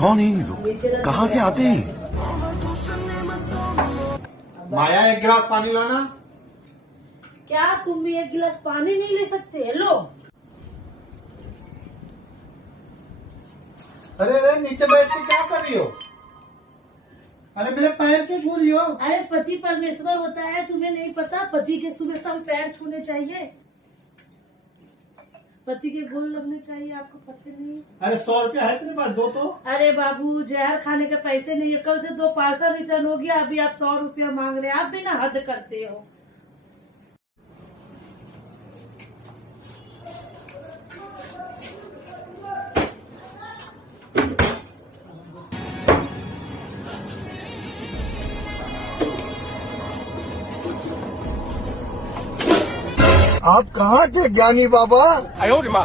कौन है ये लोग, कहाँ से आते हैं? माया एक गिलास पानी लाना। क्या तुम भी एक गिलास पानी नहीं ले सकते? लो। अरे अरे नीचे बैठ के क्या कर रही हो? अरे मेरे पैर क्यों छू रही हो? अरे पति परमेश्वर होता है, तुम्हें नहीं पता? पति के सुबह शाम पैर छूने चाहिए, पति के गोल लगने चाहिए, आपको पता नहीं? अरे 100 रुपया है तेरे पास, दो तो। अरे बाबू, जहर खाने के पैसे नहीं है, कल से 2 पार्सल रिटर्न हो गया, अभी आप 100 रुपया मांग रहे हैं, आप भी ना हद करते हो। आप कहाँ थे ज्ञानी बाबा? 哎呦我的妈！